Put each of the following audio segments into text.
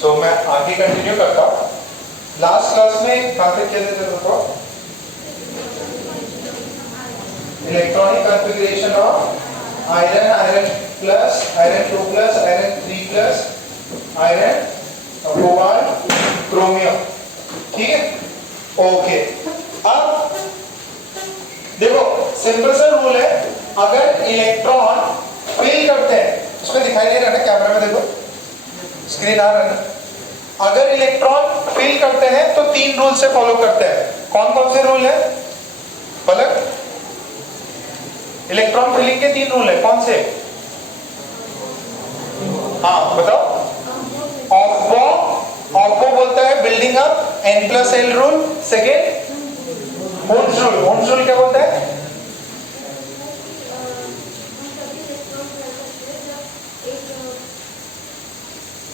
सो मैं आगे कंटिन्यू करता हूँ। लास्ट क्लास में कहाँ तक किया था देखो, electronic configuration of iron, iron plus, iron 2 plus, iron 3 plus, iron, cobalt, chromium. ठीक है, ओके। अब देखो सिंपल सा रूल है, अगर इलेक्ट्रॉन फिल करते हैं, उसमें दिखाई दे रहा है ना कैमरा में, देखो स्क्रीन आ रहा है ना, अगर इलेक्ट्रॉन फिल करते हैं तो 3 रूल से फॉलो करते हैं। कौन कौन से रूल है पलक? इलेक्ट्रॉन फिलिंग के 3 रूल है, कौन से? हाँ बताओ। ऑप्पो बोलता है building up n+l rule. Second Ohm's rule. Ohm's rule क्या बोलता है?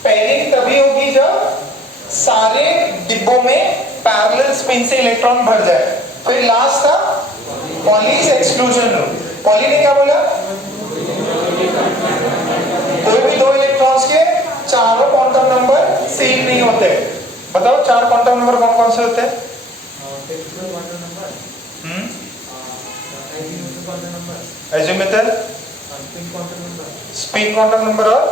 पेयरिंग तभी होगी जब सारे डिब्बों में पैरेलल स्पिन से इलेक्ट्रॉन भर जाए। फिर लास्ट था पॉलीज एक्सक्लूजन रूल। पॉली ने क्या बोला? कोई भी 2 इलेक्ट्रॉन्स के चारों क्वांटम नंबर सेम नहीं होते। बताओ 4 क्वांटम नंबर कौन कौन से होते हैं? एजिमुथल, स्पिन क्वांटम नंबर और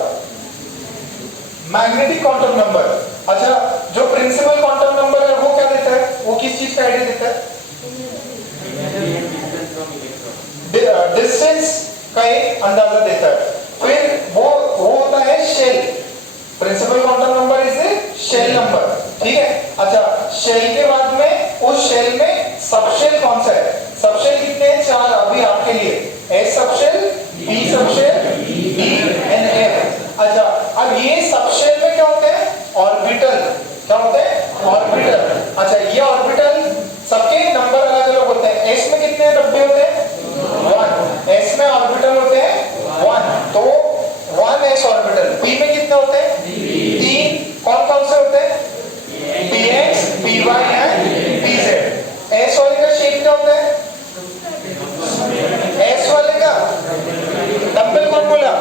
मैग्नेटिक क्वांटम नंबर। अच्छा, जो प्रिंसिपल क्वांटम नंबर है वो क्या देता है? वो किस चीज का आइडिया देता है? डिस्टेंस का एक अंदाजा देता है। फिर वो होता है shell. Principal quantum number is a shell number. ठीक है, अच्छा शेल के बाद में उस शेल में सबशेल कौन सा है? सबशेल कितने हैं? 4 अभी आपके लिए, S subshell, B subshell, D and F. अच्छा, अब ये सबशेल में क्या होते हैं? ऑर्बिटल। क्या होते हैं? ऑर्बिटल। अच्छा, ये ऑर्बिटल सबके नंबर अलग अलग होते हैं। एस में कितने डब्बे होते हैं? 1। एस में ऑर्बिटल होते हैं 1, तो 1s ऑर्बिटल। पी में कितने होते हैं? 3। कौन कौन से होते हैं? px, py and pz। S वाले का शेप क्या होता है? एस वाले का डंबल कौन बोला?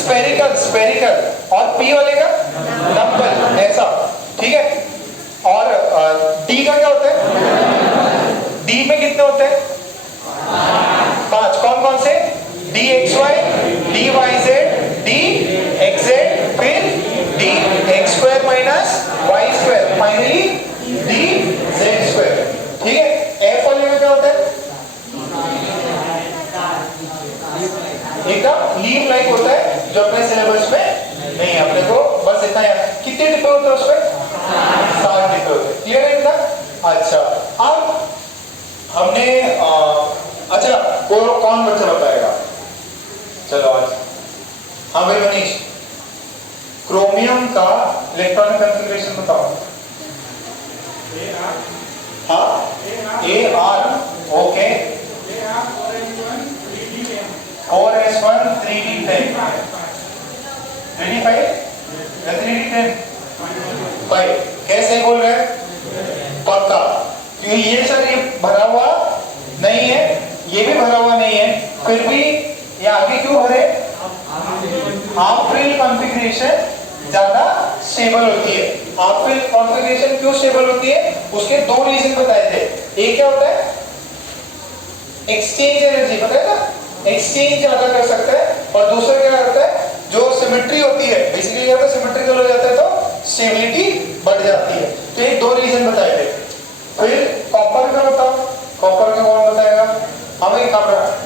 Spherical, spherical. और पी वाले का डंबल, ऐसा। ठीक है, और डी का क्या होता है? डी में कितने होते हैं? 5। कौन कौन से? dxy, dyz, dxz, फिर dx² - y², फाइनली dz²। ठीक है, एफ वाले में क्या होता है? एकदम लीव लाइक होता है, जो अपने सिलेबस में नहीं है। अपने को बस इतना है। कितने डिब्बे होते हैं उसमें? 7 डिब्बे होते हैं। क्लियर है इतना? अच्छा, अब हमने अच्छा कौन बच्चा बताएगा? चलो आज। हाँ भाई मनीष, क्रोमियम का इलेक्ट्रॉनिक कॉन्फ़िगरेशन बताओ। हाँ, AR, okay. 4s1 3d10, 3d5 या 3d10? 5। कैसे बोल रहे हैं? पक्का? क्योंकि ये सर ये भरा हुआ नहीं है, ये भी भरा हुआ नहीं है, फिर भी ये आगे क्यों भरे? हाफ फिल कॉन्फ़िगरेशन ज्यादा स्टेबल होती है। हाफ फिल कॉन्फ़िगरेशन क्यों स्टेबल होती है? उसके 2 रीजन बताए थे। एक क्या होता है? एक्सचेंज एनर्जी, पता है ना? एक्सचेंज ज्यादा कर सकता है। और दूसरा क्या होता है? जो सिमेट्री होती है, बेसिकली क्या होता है? सिमेट्रिकल हो जाता है तो स्टेबिलिटी बढ़ जाती है। तो ये 2 रीजन बताए थे। फिर कॉपर का बताओ। कॉपर का कौन बताएगा? हमें कॉपर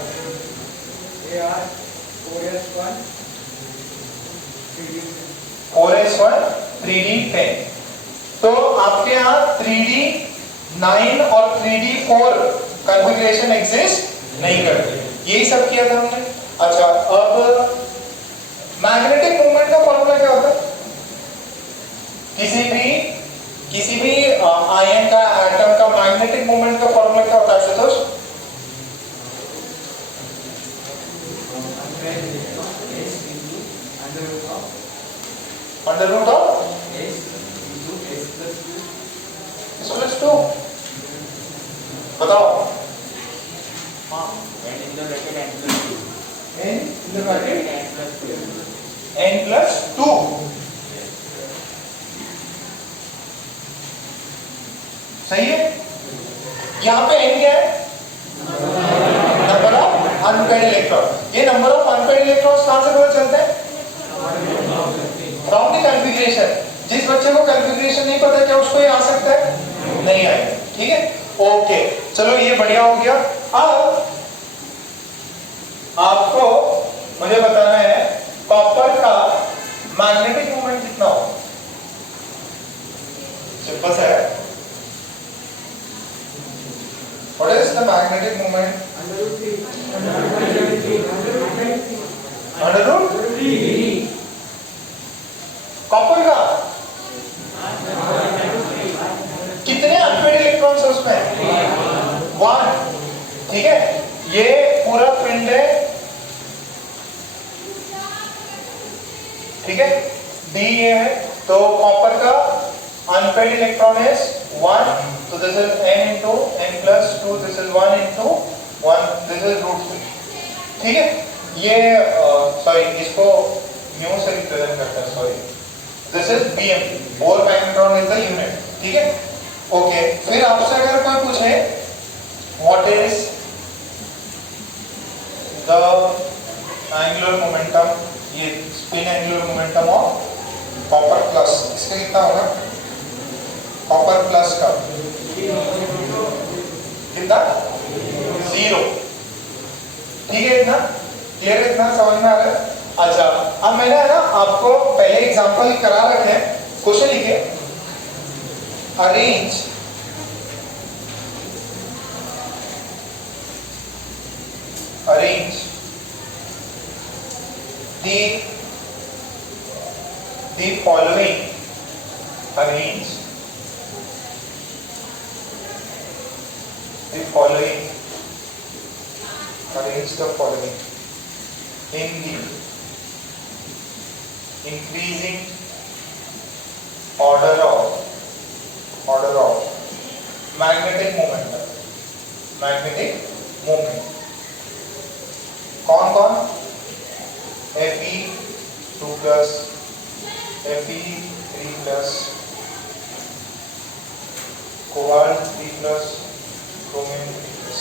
4s1 3d10। तो आपके यहाँ 3d9 और 3d4 कॉन्फ़िगरेशन एग्जिस्ट नहीं करते। यही सब किया था हमने। अच्छा, अब मैग्नेटिक मोमेंट का फॉर्मूला क्या होता है? किसी भी आयन का, एटम का मैग्नेटिक मोमेंट का फॉर्मूला क्या होता है Ashutosh? Under root of s+2। बताओ। हाँ, n+2। यहाँ पे n क्या है? Number of unpaired electron. ये नंबर ऑफ अनपेड इलेक्ट्रॉन्स कहां से पता चलता है? From the configuration. जिस बच्चे को कॉन्फ़िगरेशन नहीं पता क्या उसको ये आ सकता है? नहीं आएगा। ठीक है, ओके, चलो ये बढ़िया हो गया। अब आपको मुझे बताना है कॉपर का मैग्नेटिक मोमेंट कितना हो। सिंपल सा है। What is the magnetic moment? Under root 3. Copper का कितने अनपेड इलेक्ट्रॉन्स है उसमें? 1। ठीक है, ये पूरा पिंड है। ठीक है, डी ये है, तो कॉपर का unpaired electron is 1, so this is n into n plus 2, this is 1 into 1, this is root 3। ठीक है, ये सॉरी इसको म्यू से रिप्रेजेंट करता है, sorry this is bm, Bohr magneton is the unit. ठीक है, ओके। फिर आपसे अगर कोई पूछे what is the angular momentum, ये spin angular momentum of copper plus, इसका कितना होगा? कॉपर प्लस का कितना? 0। ठीक है, इतना क्लियर, इतना समझ में आ रहा है? अच्छा, अब मैंने है ना आपको पहले एग्जांपल करा रखे हैं, क्वेश्चन लिखे arrange the following, arrange the following in the increasing order of magnetic moment। कौन? Fe2 plus, Fe3 plus, cobalt 3 plus, chromium 3 plus।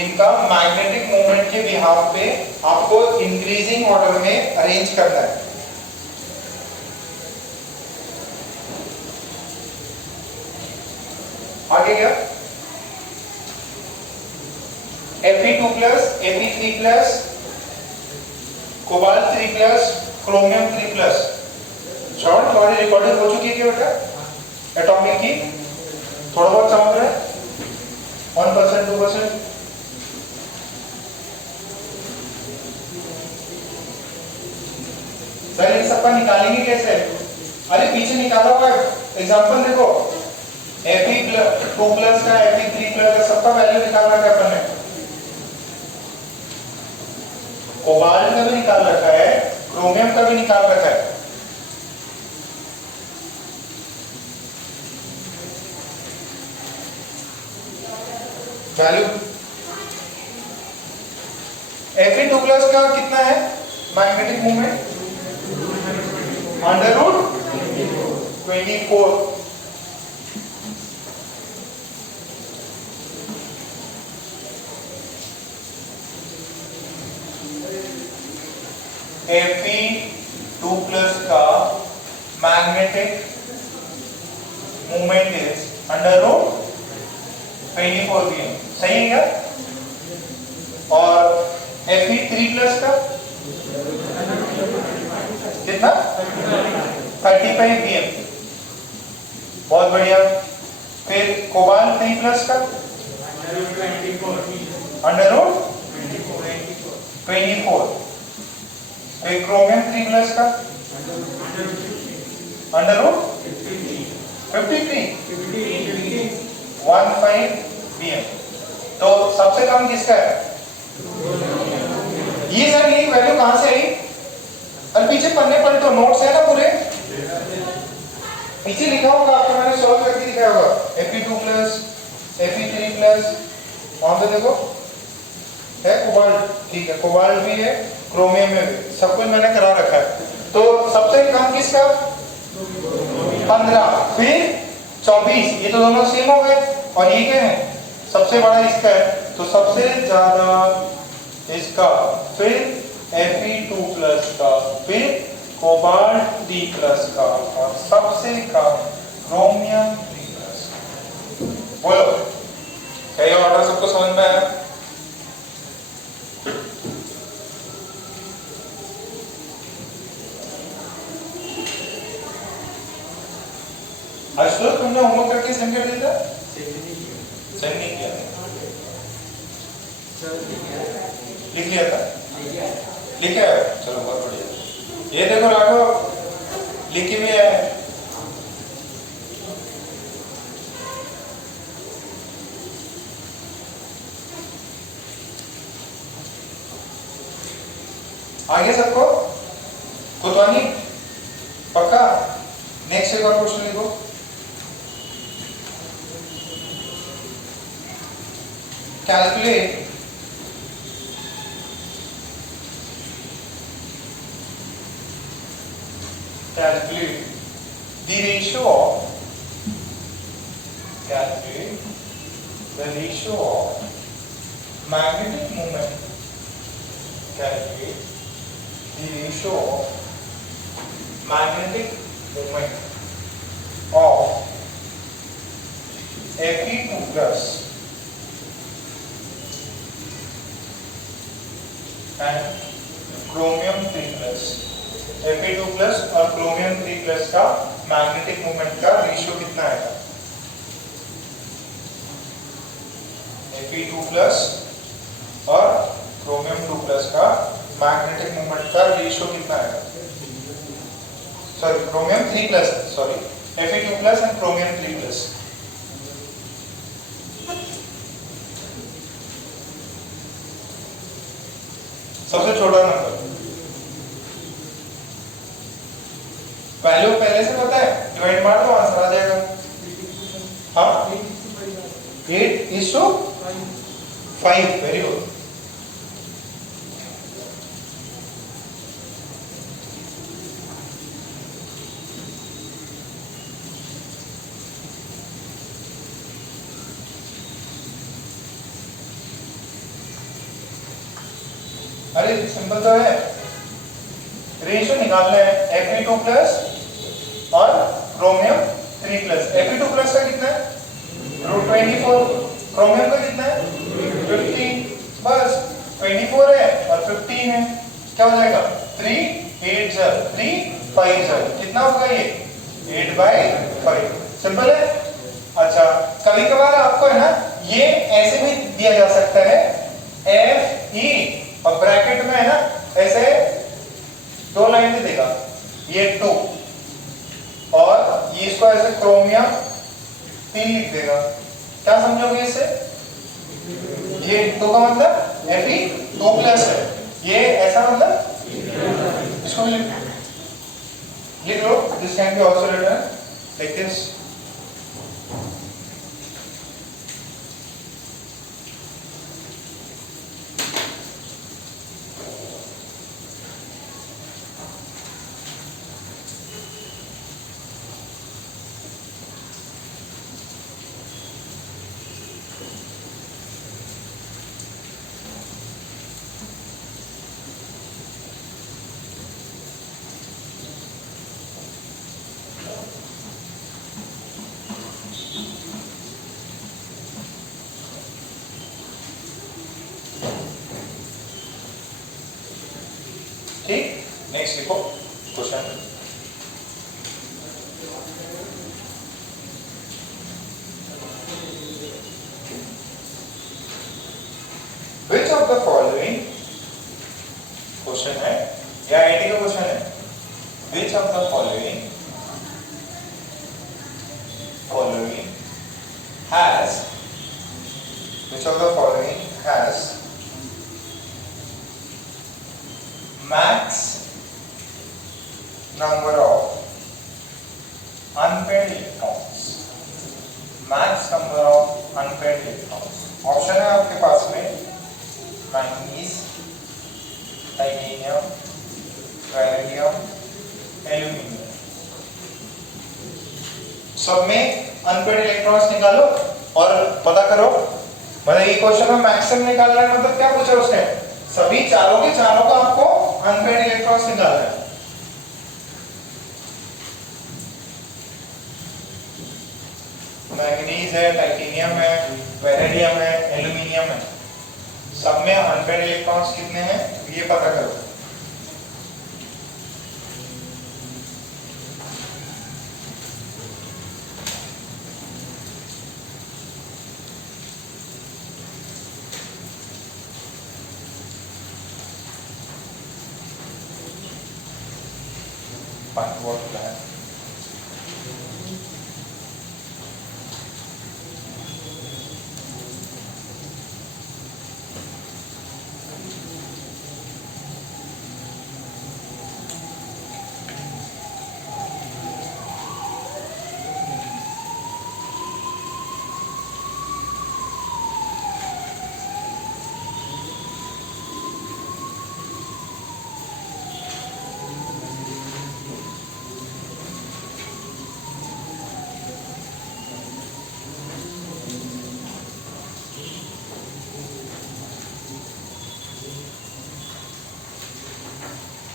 इनका मैग्नेटिक मोमेंट के बिहाफ पे आपको इंक्रीजिंग ऑर्डर में अरेंज करना है। आगे क्या? Fe2 plus, Fe3 plus, cobalt 3 plus, chromium 3 plus। श्रवण, तुम्हारी रिकॉर्डिंग हो चुकी है क्या बेटा एटॉमिक की? थोड़ा बहुत समझ रहे हैं? 1%, 2%? सर इन सबका निकालेंगे कैसे? अरे पीछे निकाला हुआ एग्जांपल देखो, Fe2 plus का, Fe3 plus का सबका वैल्यू निकालना है अपन ने। कोबाल्ट का भी निकाल रखा है, क्रोमियम का भी निकाल रखा है। वैल्यू Fe2 प्लस का कितना है magnetic moment? Under root 24। Fe2 plus का magnetic moment is under root 24 pm। सही है क्या? और Fe3 प्लस का कितना? 35 pm। बहुत बढ़िया। फिर कोबाल्ट 3 प्लस का अंडर रूट 24। फिर क्रोमियम 3 प्लस का अंडर रूट 53 15 pm। तो सबसे कम किसका है? ये सर ये वैल्यू कहां से आई? और पीछे पन्ने पर तो नोट्स है ना पूरे, पीछे लिखा होगा आपको, मैंने सॉल्व करके दिखाया होगा। Fe2 प्लस, Fe3 प्लस, वहां पे देखो है कोबाल्ट। ठीक है, कोबाल्ट भी है, क्रोमियम में भी, सब कुछ मैंने करा रखा है। तो सबसे कम किसका? 15। फिर 24, ये तो दोनों सेम हो गए। और ये क्या है, सबसे बड़ा इसका है, तो सबसे ज्यादा इसका, फिर Fe2+ का, फिर कोबाल्ट 3+ का, और सबसे कम क्रोमियम 3+ का। बोलो क्या ये ऑर्डर सबको समझ में आया? अशोक तुमने होमवर्क करके सेंड कर दिया था? सेंड नहीं किया, लिख लिया था? लिख आया, चलो बहुत बढ़िया। ये देखो राघव, लिखी हुई है। आगे सबको कुतवानी पक्का? नेक्स्ट एक और क्वेश्चन लिखो। Calculate the ratio of magnetic moment. Calculate the ratio of magnetic moment of Fe2+ and chromium 3+। Fe2+ और क्रोमियम 3+ का मैग्नेटिक मोमेंट का रेशियो कितना आएगा? Fe2+ और क्रोमियम 2+ का मैग्नेटिक मोमेंट का रेशियो कितना आएगा? Sorry chromium 3+, sorry Fe2+ and chromium 3+। सबसे छोटा नंबर, वैल्यू पहले से पता है, डिवाइड मार दो आंसर आ जाएगा। हाँ 8:5, वेरी गुड। अरे सिंपल तो है, रेशियो निकालना है Fe2+ और क्रोमियम 3+। Fe2+ का कितना है? √24। क्रोमियम का कितना है? 15। बस 24 है और 15 है, क्या हो जाएगा? 3 8 3 5 कितना होगा ये? 8/5। सिंपल है। अच्छा कभी कभार आपको है ना ये ऐसे भी दिया जा सकता है, Fe और ब्रैकेट में है ना ऐसे 2 लाइन में देगा, ये 2 और ये इसको ऐसे क्रोमियम 3 लिख देगा। क्या समझोगे इससे? ये 2 का मतलब Fe2+ है, ये ऐसा मतलब इसको लिख लो। This can be also written like this. ठीक, नेक्स्ट लिखो question. Which of the following, question है या आईटी का क्वेश्चन है, which of the following has max number of unpaired electrons? max number of unpaired electrons option है आपके पास में manganese, titanium, वैलेडियम, aluminium. सब में अनपेड इलेक्ट्रॉन्स निकालो और पता करो। मतलब ये क्वेश्चन में मैक्सिमम निकालना है, मतलब क्या पूछा उसने, सभी चारों के चारों का आपको अनपेड इलेक्ट्रॉन्स निकालना है। मैग्नीज है, टाइटेनियम है, वेनेडियम है, एल्यूमिनियम है, सब में अनपेड इलेक्ट्रॉन्स कितने हैं ये पता करो। what है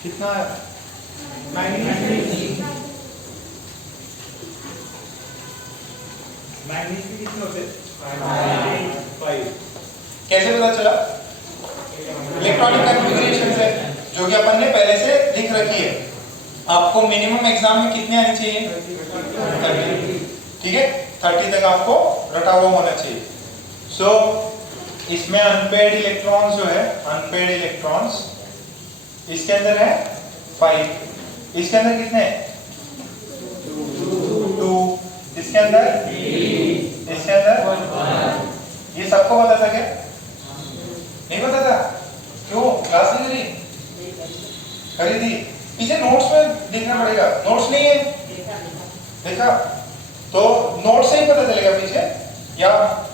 कितना है मैग्नीज के कितने होते हैं 5। कैसे पता चला, इलेक्ट्रॉनिक कॉन्फ़िगरेशन से जो कि अपन ने पहले से लिख रखी है। आपको मिनिमम एग्जाम में कितने आने चाहिए 30, ठीक है 30 तक आपको रटा हुआ होना चाहिए। सो इसमें अनपेड इलेक्ट्रॉन्स जो है, अनपेड इलेक्ट्रॉन्स इसके अंदर है 5, इसके अंदर कितने 2, इसके अंदर 3, इसके अंदर 1। ये सबको पता था क्या, नहीं पता था? क्यों क्लास नहीं करी? करी थी। पीछे नोट्स में देखना पड़ेगा, नोट्स नहीं है देखा तो नोट्स से ही पता चलेगा पीछे, या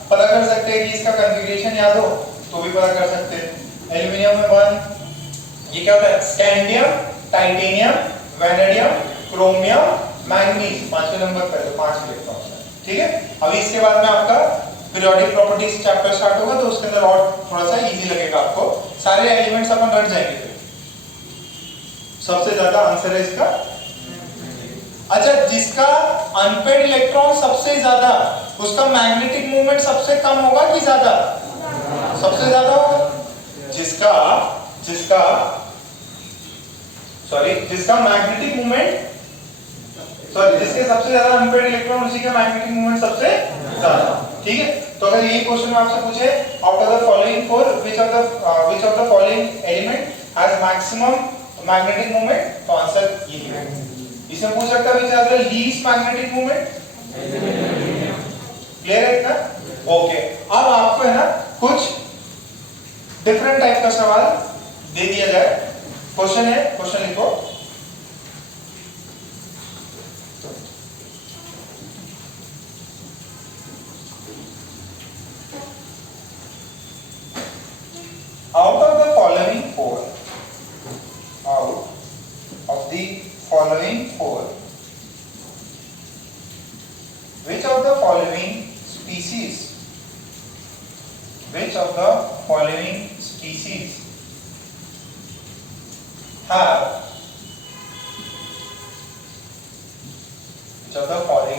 पता कर सकते हैं कि इसका कॉन्फ़िगरेशन याद हो तो भी पता कर सकते हैं। एल्यूमिनियम में 1, ये क्या होता है scandium, titanium, vanadium, chromium, manganese, 5वें नंबर पे तो 5 इलेक्ट्रॉन्स है, ठीक है। अभी इसके बाद में आपका पीरियोडिक प्रॉपर्टीज चैप्टर स्टार्ट होगा तो उसके अंदर और थोड़ा सा इजी लगेगा आपको, सारे एलिमेंट्स अपन रट जाएंगे फिर। सबसे ज्यादा आंसर है इसका, अच्छा जिसका अनपेड इलेक्ट्रॉन सबसे ज्यादा उसका मैग्नेटिक मूवमेंट सबसे कम होगा कि ज्यादा, सबसे ज्यादा होगा। जिसका मैग्नेटिक मूवमेंट जिसके सबसे ज्यादा अनपेड इलेक्ट्रॉन उसी का मैग्नेटिक मूवमेंट सबसे ज्यादा, ठीक है। तो अगर ये क्वेश्चन में आपसे पूछे out of the following four which of the following element has maximum magnetic movement, तो आंसर यही है। इसमें पूछ सकता है which has the least magnetic movement, clear है इतना? ओके, अब आपको है ना कुछ डिफरेंट टाइप का सवाल दे दिया जाए। क्वेश्चन है, क्वेश्चन लिखो। Out of the following four, which of the following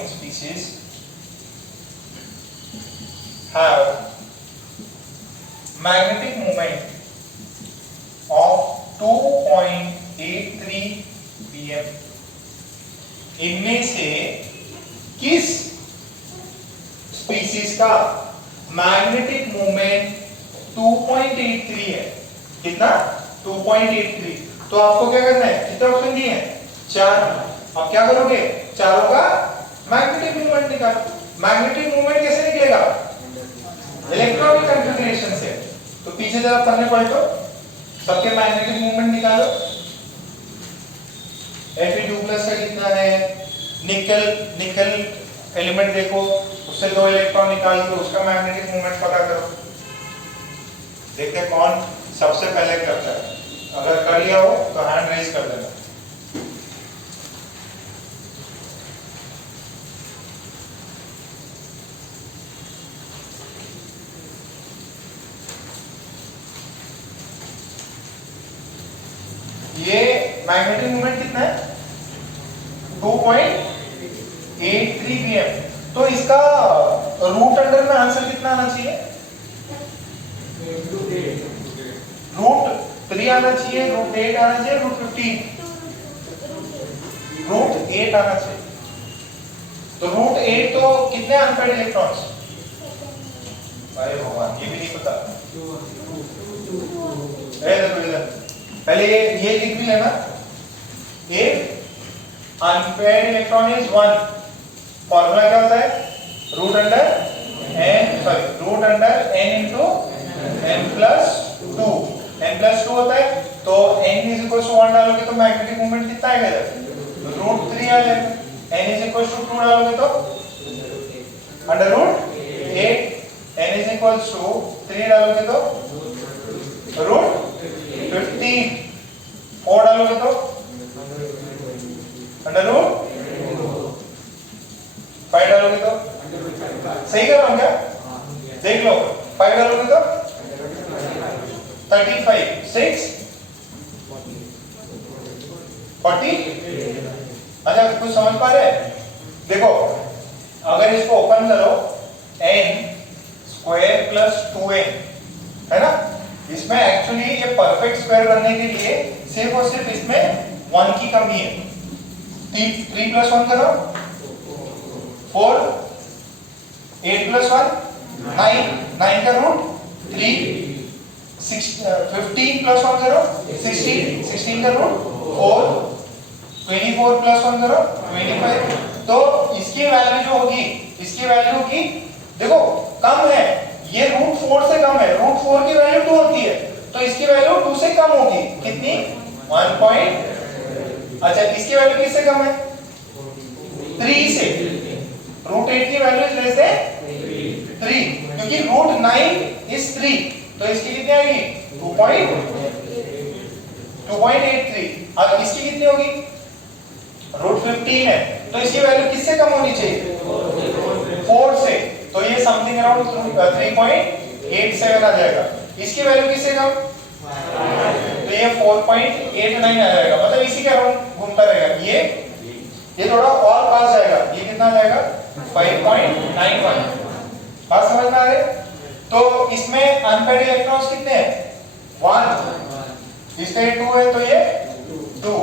species have magnetic moment of 2.83 pm? इनमें से किस स्पीसीज का मैग्नेटिक मोमेंट 2.83 है? कितना? 2.83। तो आपको क्या करना है, कितने ऑप्शन दिए हैं? 4। अब क्या करोगे, चारों का मैग्नेटिक मोमेंट निकालो। मैग्नेटिक मोमेंट कैसे निकलेगा? इलेक्ट्रॉनिक कॉन्फ़िगरेशन से। तो पीछे जरा पन्ने पलटो, सबके मैग्नेटिक मोमेंट निकालो। Fe2+ का कितना है? निकल एलिमेंट देखो, उससे 2 इलेक्ट्रॉन निकाल के उसका मैग्नेटिक मोमेंट पता करो। देखते हैं कौन सबसे पहले करता है। अगर कर लिया हो तो हैंड रेज कर देना। मैग्नेटिक मोमेंट कितना है 2.83 pm। तो इसका रूट अंडर में आंसर कितना आना चाहिए रूट 3 आना चाहिए रूट 8 आना चाहिए रूट 15 रूट 8 आना चाहिए। तो रूट 8 तो कितने अनपेड इलेक्ट्रॉन्स अरे भगवान ये भी नहीं पता देखो इधर पहले ये लिख भी लेना एक अनपेड इलेक्ट्रॉन इज 1 फॉर्मूला क्या होता है root under n into m plus 2 होता है तो n is equal to 1 डालोगे तो मैग्नेटिक मोमेंट कितना आएगा इधर रूट 3 आ जाएगा n is equal to 2 डालोगे तो under root 8 n is equal to 3 डालोगे तो रूट 15 4 डालोगे तो अंडर रूट 5 डालोगे तो सही कर रहा हूं क्या देख लो 5 डालोगे तो 35 6 40 अच्छा कुछ समझ पा रहे हैं देखो अगर इसको ओपन करो n स्क्वायर प्लस 2n है ना इसमें एक्चुअली ये परफेक्ट स्क्वायर बनने के लिए सिर्फ और सिर्फ इसमें 1 की कमी है 3 प्लस 1 करो 4 8 प्लस 1 9 का रूट 3 15 प्लस 1 करो 16 का रूट 4 24 प्लस 1 करो 25 तो इसकी वैल्यू जो होगी देखो कम है ये रूट 4 से कम है रूट 4 की वैल्यू 2 होती है तो इसकी वैल्यू 2 से कम होगी कितनी 1 पॉइंट अच्छा इसकी वैल्यू किससे कम है 3 से रूट 8 की वैल्यू इज लेस देन 3 क्योंकि रूट 9 इज 3 तो इसकी कितनी आएगी 2.83 अब इसकी कितनी होगी रूट 15 है तो इसकी वैल्यू किससे कम होनी चाहिए 4 से तो ये समथिंग अराउंड 3.87 आ जाएगा इसकी वैल्यू किससे कम तो ये 4.89 आ जाएगा मतलब इसी के अराउंड घूमता रहेगा ये थोड़ा और पास जाएगा ये कितना जाएगा 5.91 बात समझ में आ रही तो इसमें अनपेड इलेक्ट्रॉन्स कितने हैं 1 इसका ये 2 है तो ये 2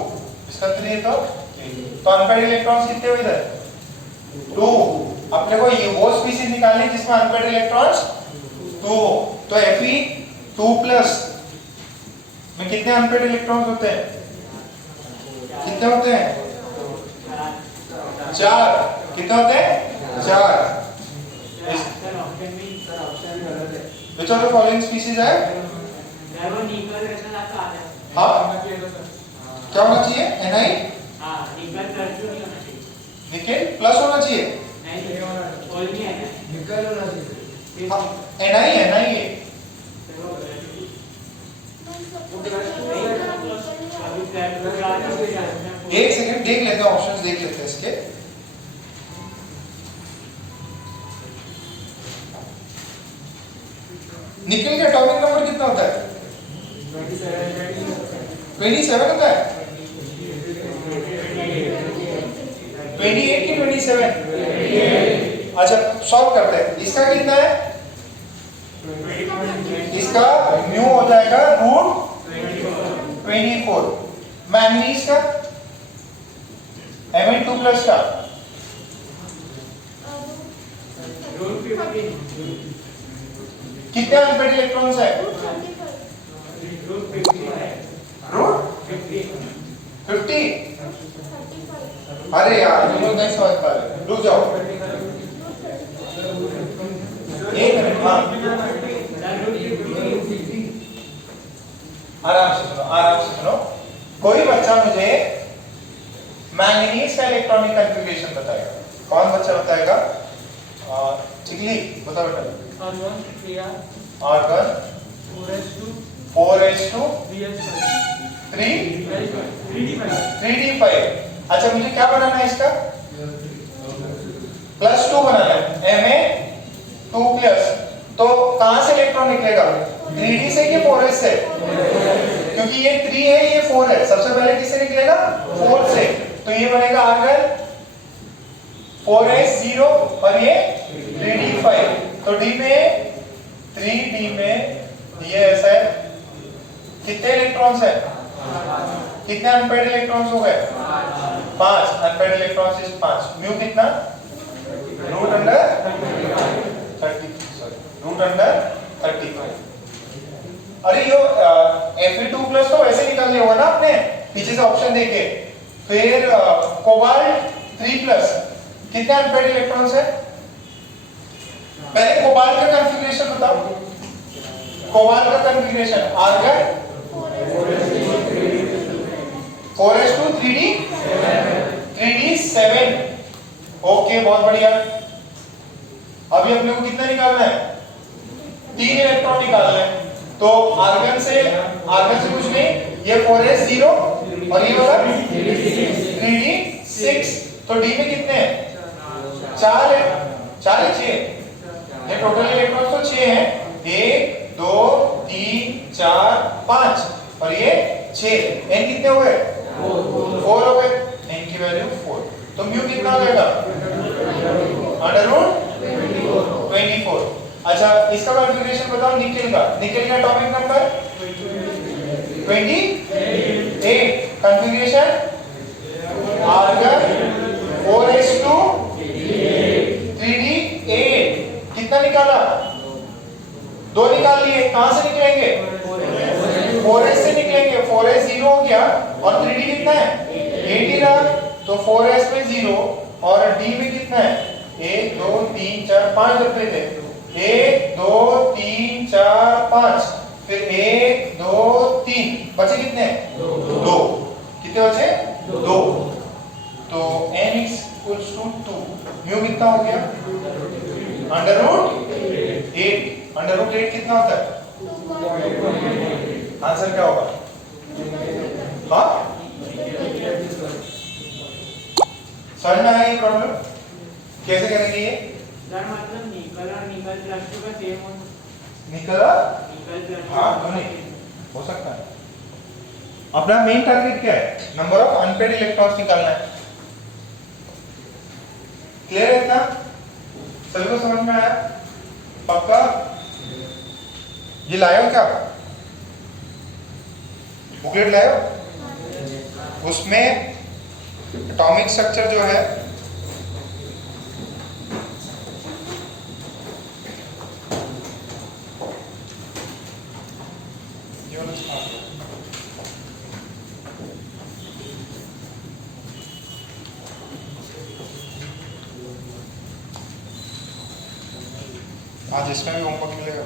इसका 3 है तो अनपेड इलेक्ट्रॉन्स कितने हुए इधर 2 अपने को ये वो स्पीशीज निकालनी जिसमें अनपेड इलेक्ट्रॉन्स 2 तो Fe 2+ में कितने अनपेड इलेक्ट्रॉन्स होते हैं कितने होते हैं 4 कितने होते हैं 4 Which of the following species है हाँ क्या होना चाहिए Ni निकेल प्लस होना चाहिए Ni है एक सेकंड देख लेते हैं ऑप्शंस देख लेते हैं इसके निकेल का एटॉमिक नंबर कितना होता है 27 होता है 28 की 27 अच्छा सॉल्व करते हैं इसका कितना है इसका म्यू हो जाएगा रूट 24 मैंगनीज का Mn2+ का कितने अनपेड इलेक्ट्रॉन्स है रूट 50 अरे यार तुम लोग नहीं समझ पा रहे रुक जाओ एक मिनट हाँ आराम से सुनो कोई बच्चा मुझे मैंगनीज का इलेक्ट्रॉनिक कॉन्फ़िगरेशन बताएगा कौन बच्चा बताएगा चिकली बताओ बेटा R1 4s2 3d5 अच्छा मुझे क्या बनाना है इसका +2 बनाना है Ma2+ तो कहां से इलेक्ट्रॉन निकलेगा 3d से कि 4s से क्योंकि ये 3 है ये 4 है, सबसे पहले किससे निकलेगा 4 से, तो ये बनेगा आर्गन 4s0 और ये 3d5, तो d में 3d में ये ऐसा है, कितने इलेक्ट्रॉन्स है, कितने अनपेयर्ड इलेक्ट्रॉन्स हो गए 5, अनपेयर्ड इलेक्ट्रॉन्स इज 5, म्यू कितना रूट अंडर 35। अरे यो Fe2+ तो वैसे निकाल लिया होगा ना आपने पीछे से ऑप्शन देके, फिर कोबाल्ट 3+, कितने अनपेयर्ड इलेक्ट्रॉन्स है, पहले कोबाल्ट का कॉन्फ़िगरेशन बताओ, कोबाल्ट का configuration argon 4s2 3d7, okay बहुत बढ़िया। अभी अपने को कितना निकालना है, 3 इलेक्ट्रॉन निकालना है, तो आर्गन से कुछ नहीं, ये 4s0 और ये वाला 3d6, तो d में कितने हैं 4 है, 4 है 6, ये टोटल इलेक्ट्रॉन्स तो 6 हैं, 1 2 3 4 5 और ये 6, n कितने हो गए 4 हो गए, n की वैल्यू 4, तो म्यू कितना हो जाएगा √24। अच्छा इसका कॉन्फ़िगरेशन बताओ निकेल का atomic number 28, configuration argon 4s2 3d8, कितना निकाला 2 निकाल लिए, कहां से निकलेंगे 4s से निकलेंगे, 4s 0 हो गया और 3d कितना है 8 ही रहा, तो 4s में 0 और d में कितना है 1 2 3 4 5 डब्बे थे, 1 2 3 4 5, फिर 1 2 3 बचे कितने 2, कितने बचे 2, तो n = 2, म्यू कितना हो गया √8 कितना होता है, आंसर क्या होगा, हाँ समझ में आया ये प्रॉब्लम कैसे करेंगे ये, मतलब निकल और निकल +2 का सेम हो, निकल हाँ दोनों हो सकता है। अपना मेन टारगेट क्या है, नंबर ऑफ अनपेयर्ड इलेक्ट्रॉन्स निकालना है, क्लियर है इतना, सभी को समझ में आया पक्का। ये लाए हो क्या बुकलेट लाए हो, उसमें एटॉमिक स्ट्रक्चर जो है आज इसमें भी होमवर्क मिलेगा।